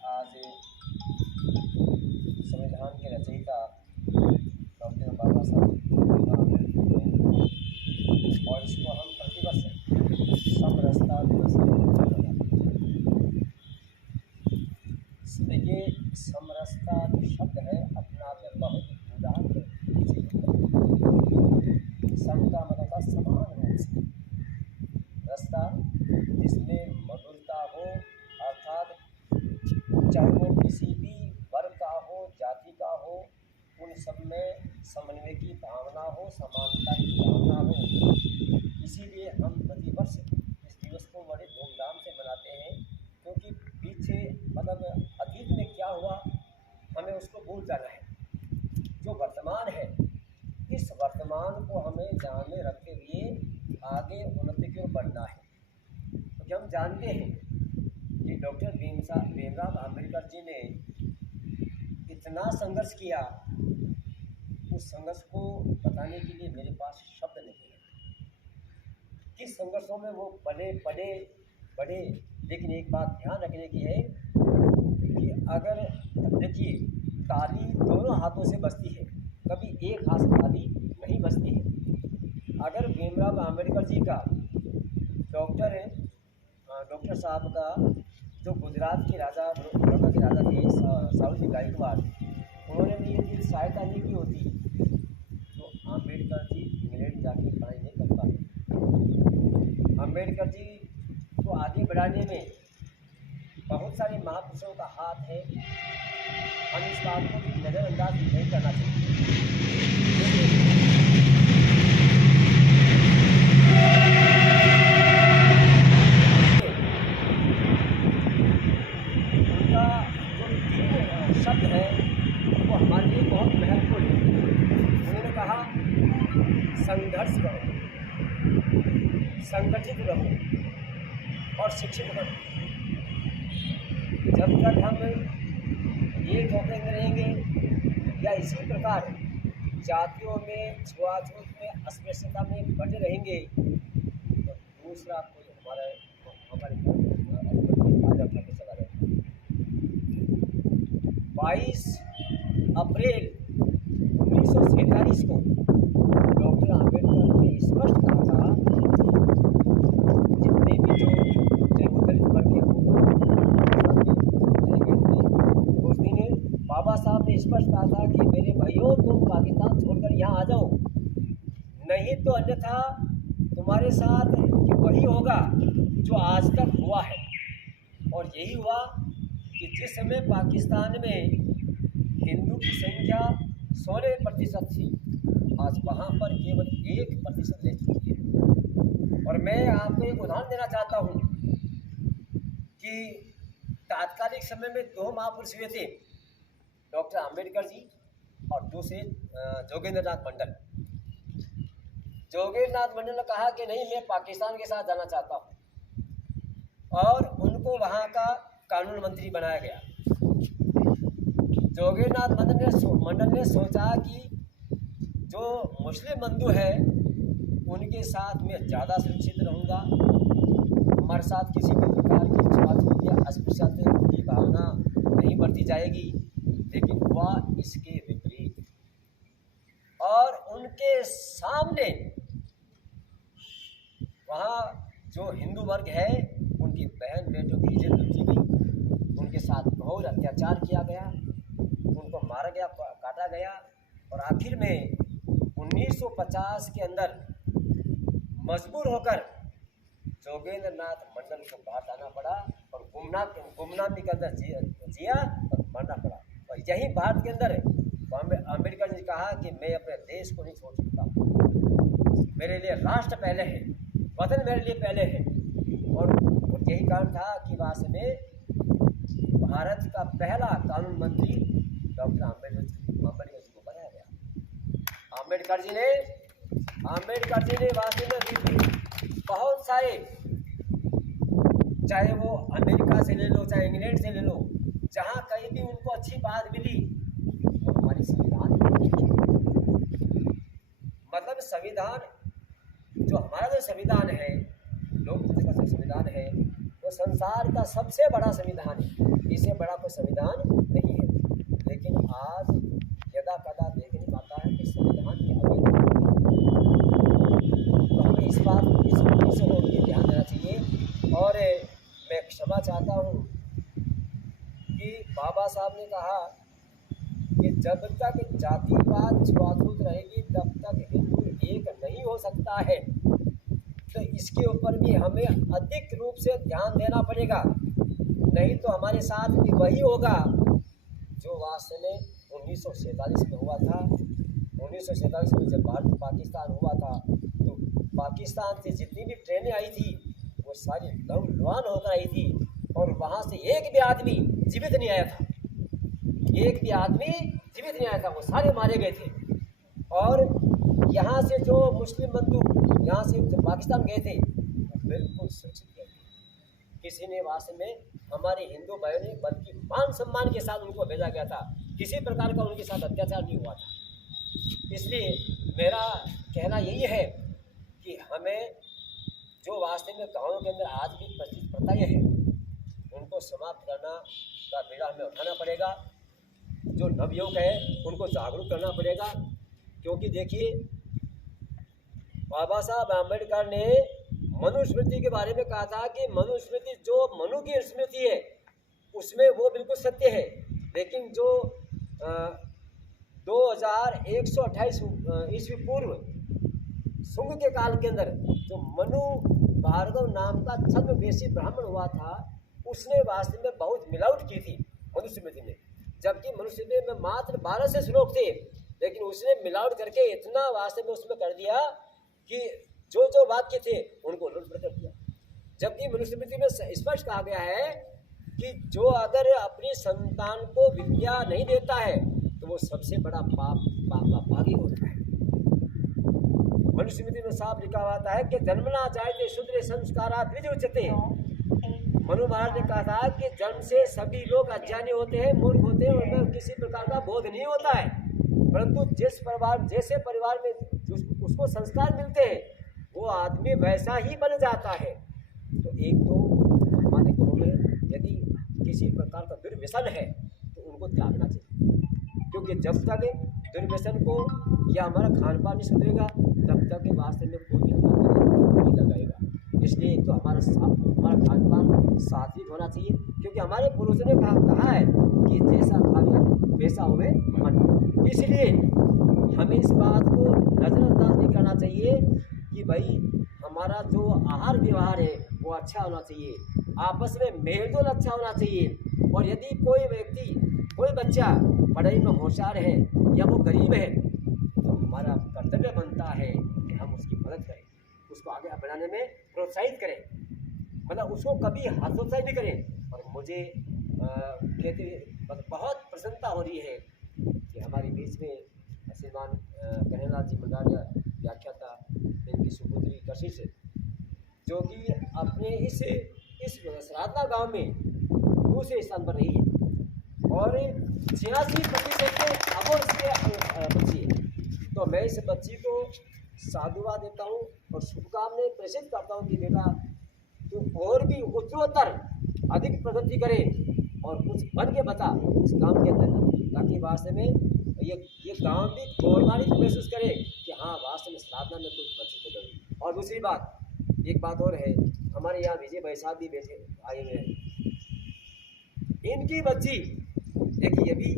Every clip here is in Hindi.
आज संविधान के रचयिता डॉक्टर बाबा साहब भीमराव अम्बेडकर हैं और इसको हम प्रतिवर्ष समरसता दिवस के रूप में मनाते हैं। देखिए, समरसता जो शब्द है अपना आप में बहुत उदार है। सम का मतलब था समान हो, रस्ता जिसमें मधुरता हो, अर्थात चाहे वो किसी भी वर्ग का हो, जाति का हो, उन सब में समन्वय की भावना हो, समानता की भावना हो। इसीलिए हम प्रतिवर्ष इस दिवस को बड़े धूमधाम से मनाते हैं, क्योंकि पीछे मतलब अतीत में क्या हुआ हमें उसको भूल जाना है। जो वर्तमान है, इस वर्तमान को हमें ध्यान में रखते हुए आगे उन्नति की ओर बढ़ना है। क्योंकि हम जानते हैं कि डॉक्टर भीमराव अम्बेडकर जी ने इतना संघर्ष किया, उस संघर्ष को बताने के लिए मेरे पास शब्द नहीं है। किस संघर्षों में वो पले पड़े बढ़े, लेकिन एक बात ध्यान रखने की है कि अगर देखिए, ताली दोनों हाथों से बजती है, कभी एक हाथ से ताली नहीं बजती है। अगर भीमराव अम्बेडकर जी का डॉक्टर साहब का जो गुजरात के राजा बड़ौदा के राजा थे साहू जी गायकवाड़, उन्होंने भी यदि सहायता नहीं की होती तो अम्बेडकर जी इंग्लैंड जाके पढ़ाई नहीं कर पाते। अम्बेडकर जी को आगे बढ़ाने में बहुत सारे महापुरुषों का हाथ है। हम इस बात को भी नज़रअंदाज नहीं करना चाहिए। उनका जो तीन शब्द है वो हमारे लिए बहुत महत्वपूर्ण है। उन्होंने कहा, संघर्ष करो, संगठित रहो और शिक्षित बनो। जब तक हम एक होकर रहेंगे या इसी प्रकार जातियों में, छुआछूत में, अस्पृश्यता में बटे रहेंगे तो दूसरा कोई हमारे करके चला जाएगा। 22 अप्रैल 1947 को डॉक्टर अम्बेडकर ने स्पष्ट कहा था, जितने भी जो दलित वर्ग के उस दिन बाबा साहब ने स्पष्ट कहा था कि मेरे भाइयों, तुम पाकिस्तान छोड़कर यहाँ आ जाओ, नहीं तो अन्यथा तुम्हारे साथ वही होगा जो आज तक हुआ है। और यही हुआ कि जिस समय पाकिस्तान में हिंदू की संख्या 16% थी, आज वहाँ पर केवल 1% रह चुकी है। और मैं आपको एक उदाहरण देना चाहता हूँ कि तात्कालिक समय में दो महापुरुष हुए थे, डॉक्टर अम्बेडकर जी और दूसरे जोगेंद्र नाथ मंडल। जोगेंद्र नाथ मंडल ने कहा कि नहीं, मैं पाकिस्तान के साथ जाना चाहता हूँ, और उनको वहाँ का कानून मंत्री बनाया गया। जोगेंद्र नाथ मंडल ने सोचा कि जो मुस्लिम बंधु है उनके साथ मैं ज़्यादा सुरक्षित रहूँगा, हमारे साथ किसी भी प्रकार की छुआछूत या अस्पृश्यता की भावना नहीं बढ़ती जाएगी। लेकिन हुआ इसके विपरीत, और उनके सामने वहाँ जो हिंदू वर्ग है उनकी बहन बेटों की इज्जत लूटी गई, उनके साथ बहुत अत्याचार किया गया, उनको मारा गया, काटा गया। और आखिर में 1950 के अंदर मजबूर होकर जोगेंद्र नाथ मंडल को बाहर आना पड़ा और गुमनामी के अंदर जिया और मरना पड़ा। और यही भारत के अंदर अम्बेडकर ने कहा कि मैं अपने देश को नहीं छोड़ सकता, मेरे लिए राष्ट्र पहले है, वतन मेरे लिए पहले है। और यही कारण था कि वहाँ से में भारत का पहला कानून मंत्री डॉक्टर अम्बेडकर जी को बनाया गया। अम्बेडकर जी ने वाकई में बहुत सारे, चाहे वो अमेरिका से ले लो, चाहे इंग्लैंड से ले लो, जहाँ कहीं भी उनको अच्छी बात मिली वो हमारी संविधान, मतलब संविधान जो हमारा जो संविधान है, लोकतंत्र का जो संविधान है, वो संसार का सबसे बड़ा संविधान है, इससे बड़ा कोई संविधान नहीं है। लेकिन आज यदा कदा देखने को आता है कि संविधान की अवहेलना, तो हमें इस बात को ध्यान देना चाहिए। और मैं क्षमा चाहता हूँ कि बाबा साहब ने कहा कि जब तक जातिवाद छुआछूत रहेगी तब तक हिंदू एक नहीं हो सकता है। तो इसके ऊपर भी हमें अधिक रूप से ध्यान देना पड़ेगा, नहीं तो हमारे साथ भी वही होगा जो वास्तव में 1947 में हुआ था। 1947 में जब भारत पाकिस्तान हुआ था तो पाकिस्तान से जितनी भी ट्रेनें आई थी वो सारी लहूलुहान होकर आई थी, और वहाँ से एक भी आदमी जीवित नहीं आया था, एक भी आदमी जीवित नहीं आया था, वो सारे मारे गए थे। और यहाँ से जो मुस्लिम बंधु यहाँ से जो पाकिस्तान गए थे बिल्कुल सुरक्षित गए थे, किसी ने वास्तव में हमारे हिंदू भाइयों ने बल्कि मान सम्मान के साथ उनको भेजा गया था, किसी प्रकार का उनके साथ अत्याचार नहीं हुआ था। इसलिए मेरा कहना यही है कि हमें जो वास्तव में गाँवों के अंदर आज भी प्रचलित प्रथाएं हैं उनको समाप्त करना का बीड़ा हमें उठाना पड़ेगा। जो नवयुवक है उनको जागरूक करना पड़ेगा, क्योंकि देखिए बाबा साहब आम्बेडकर ने मनुस्मृति के बारे में कहा था कि मनुस्मृति जो मनु की स्मृति है उसमें वो बिल्कुल सत्य है, लेकिन जो 2128 ईस्वी पूर्व शुंग के काल के अंदर जो मनु भार्गव नाम का छद्मवेशी ब्राह्मण हुआ था उसने वास्तव में बहुत मिलावट की थी मनुस्मृति में, जबकि मनुस्मृति में मात्र 12 से श्लोक थे, लेकिन उसने मिलावट करके इतना वास्तव में उसमें कर दिया कि जो जो वाक्य थे उनको लुट कर दिया। जबकि मनुस्मृति में स्पष्ट कहा गया है कि जो अगर अपनी संतान को विद्या नहीं देता है तो वो सबसे बड़ा पापी होता है। मनुस्मृति में साफ लिखा हुआ है कि जन्मना जायते शूद्र संस्कारात् द्विज उच्यते। मनु महाराज ने कहा था कि जन्म से सभी लोग अज्ञानी होते हैं, मूर्ख होते हैं, उनमें किसी प्रकार का बोध नहीं होता है, परंतु जैसे परिवार में उसको संस्कार मिलते हैं वो आदमी वैसा ही बन जाता है। तो एक तो हमारे घरों में यदि किसी प्रकार का दुर्व्यसन है तो उनको त्यागना चाहिए, क्योंकि जब तक दुर्व्यसन को या हमारा खान पान नहीं सुधरेगा तब तक वास्तव में कोई हमारा नहीं लगाएगा। इसलिए एक तो हमारा खान पान सात्विक होना चाहिए, क्योंकि हमारे पूर्वजों ने कहा है कि जैसा खाना वैसा होवे मन। इसलिए हमें इस बात को नज़रअंदाज नहीं करना चाहिए कि भाई हमारा जो आहार व्यवहार है वो अच्छा होना चाहिए, आपस में मेलजोल अच्छा होना चाहिए। और यदि कोई व्यक्ति कोई बच्चा पढ़ाई में होशियार है या वो गरीब है तो हमारा कर्तव्य बनता है कि हम उसकी मदद करें, उसको आगे बढ़ाने में प्रोत्साहित करें, मतलब उसको कभी हतोत्साहित नहीं करें। और मुझे बहुत प्रसन्नता हो रही है कि हमारे बीच में श्रीमान कन्हैयालाल जी मंडारिया व्याख्याता इनकी सुपुत्री कशिश जो कि अपने इस श्राद्धा गांव में दूसरे स्थान पर रही है और 86% के अबोध से बच्ची है। तो मैं इस बच्ची को साधुवाद देता हूँ और शुभकामनाएं प्रेषित करता हूँ कि बेटा तू और भी उत्तरोत्तर अधिक प्रगति करे और कुछ बन के बता इस गांव के अंदर, ताकि वास्तव में ये गांव भी गौरवान्वित महसूस करे कि हाँ वास्तव में साधना में कुछ बच्ची को गई। और दूसरी बात, एक बात और है, हमारे यहाँ विजय भाई साहब भी बैठे आए हुए हैं, इनकी बच्ची देखिए ये भी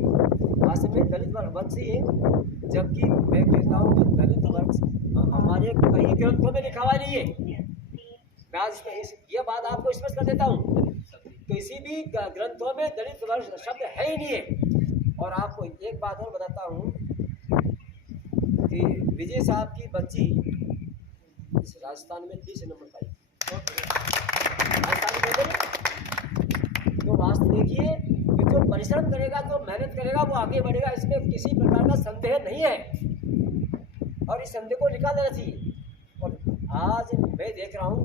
वास्तव में दलित वर्ग से है, जबकि मैं कहता हूँ कि दलित वर्ग हमारे कई ग्रंथों में लिखा हुआ नहीं है। मैं आज ये बात आपको स्पष्ट कर देता हूँ, किसी भी ग्रंथों में दलित वर्ग शब्द है ही नहीं है। और आपको एक बात और बताता हूँ कि विजय साहब की बच्ची राजस्थान में 30 नंबर पाई, तो वास्तव देखिए कि जो परिश्रम करेगा जो मेहनत करेगा वो आगे बढ़ेगा, इसमें किसी प्रकार का संदेह नहीं है और इस संदेह को निकाल देना चाहिए। और आज मैं देख रहा हूँ,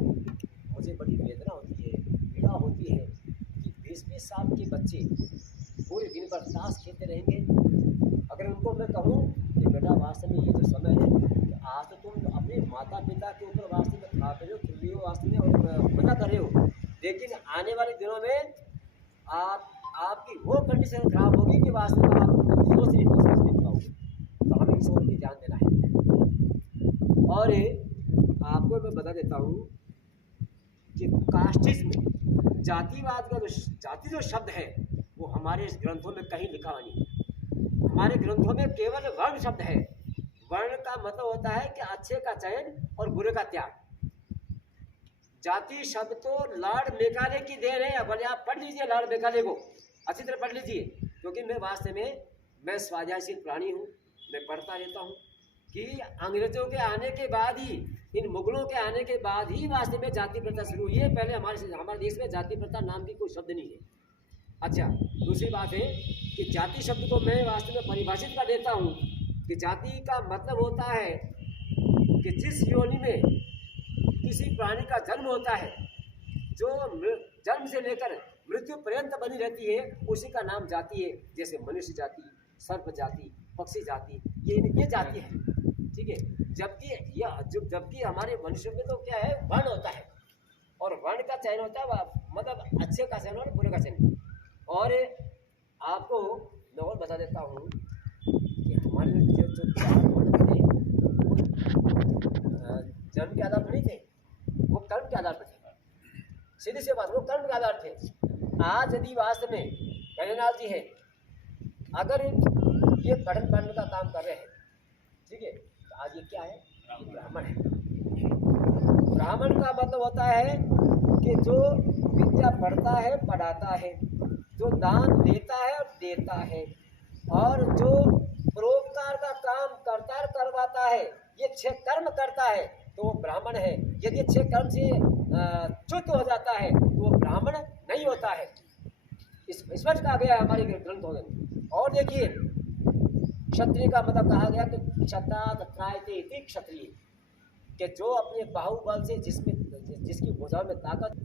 मुझे बड़ी वेदना होती है, पीड़ा होती है कि 20-20 साल के बच्चे पूरे दिन भर ताश खेलते रहेंगे। अगर उनको मैं कहूँ कि बेटा वास्तव में ये जो समय है कि आज तो तुम अपने माता पिता के ऊपर वास्तव में खा रहे हो, खेल रहे हो वास्तव में और मजा कर रहे हो, लेकिन आने वाले दिनों में आपकी वो कंडीशन खराब होगी कि वास्तव में आप सोच नहीं पाओगे। तो हमें इस ओर भी ध्यान देना है। और आपको मैं बता देता हूँ कि कास्टिज्म, जातिवाद का जाति जो शब्द है वो हमारे इस ग्रंथों में कहीं लिखा हुआ नहीं है। हमारे ग्रंथों में केवल वर्ण शब्द है। वर्ण का मतलब होता है कि अच्छे का चयन और बुरे का त्याग। जाति शब्द तो लॉर्ड मेकाले की देन है। भले आप पढ़ लीजिए लॉर्ड मेकाले को, अच्छी तरह पढ़ लीजिए, क्योंकि मैं वास्तव में मैं स्वाध्यायशील प्राणी हूँ, मैं पढ़ता रहता हूँ कि अंग्रेजों के आने के बाद ही, इन मुगलों के आने के बाद ही वास्तव में जाति प्रथा शुरू हुई है। पहले हमारे देश में जाति प्रथा नाम की कोई शब्द नहीं है। अच्छा, दूसरी बात है कि जाति शब्द को मैं वास्तव में परिभाषित कर देता हूँ कि जाति का मतलब होता है कि जिस योनि में किसी प्राणी का जन्म होता है, जो जन्म से लेकर मृत्यु पर्यंत बनी रहती है, उसी का नाम जाति है। जैसे मनुष्य जाति, सर्प जाति, पक्षी जाति, ये जाति है, ठीक है। जबकि हमारे मनुष्य में तो क्या है, वर्ण होता है, और वर्ण का चयन होता है, मतलब अच्छे का चयन और बुरे का चयन। और आपको मैं और बता देता हूँ कि हमारे जो चार वर्ण थे वो जन्म के आधार पर नहीं थे, वो कर्म के आधार पर थे। सीधी सी बात, वो कर्म के आधार थे। आज यदि वास्तव में गणेशलाल जी है, अगर ये पढ़न पढ़ने का काम कर रहे हैं, ठीक है, तो आज ये क्या है, ब्राह्मण है। ब्राह्मण का मतलब होता है कि जो विद्या पढ़ता है, पढ़ाता है, जो दान देता है और देता है, और जो परोपकार का काम करता है, करवाता है, ये 6 कर्म करता है, तो वो ब्राह्मण है। यदि 6 कर्म से च्युत हो जाता है तो वो ब्राह्मण नहीं होता है। स्पष्ट कहा गया है हमारे ग्रंथों में। और देखिए, क्षत्रिय का मतलब कहा गया कि क्षत्रात् त्रायते इति क्षत्रिय, कि जो अपने बाहुबल से जिसकी भुजाओं में ताकत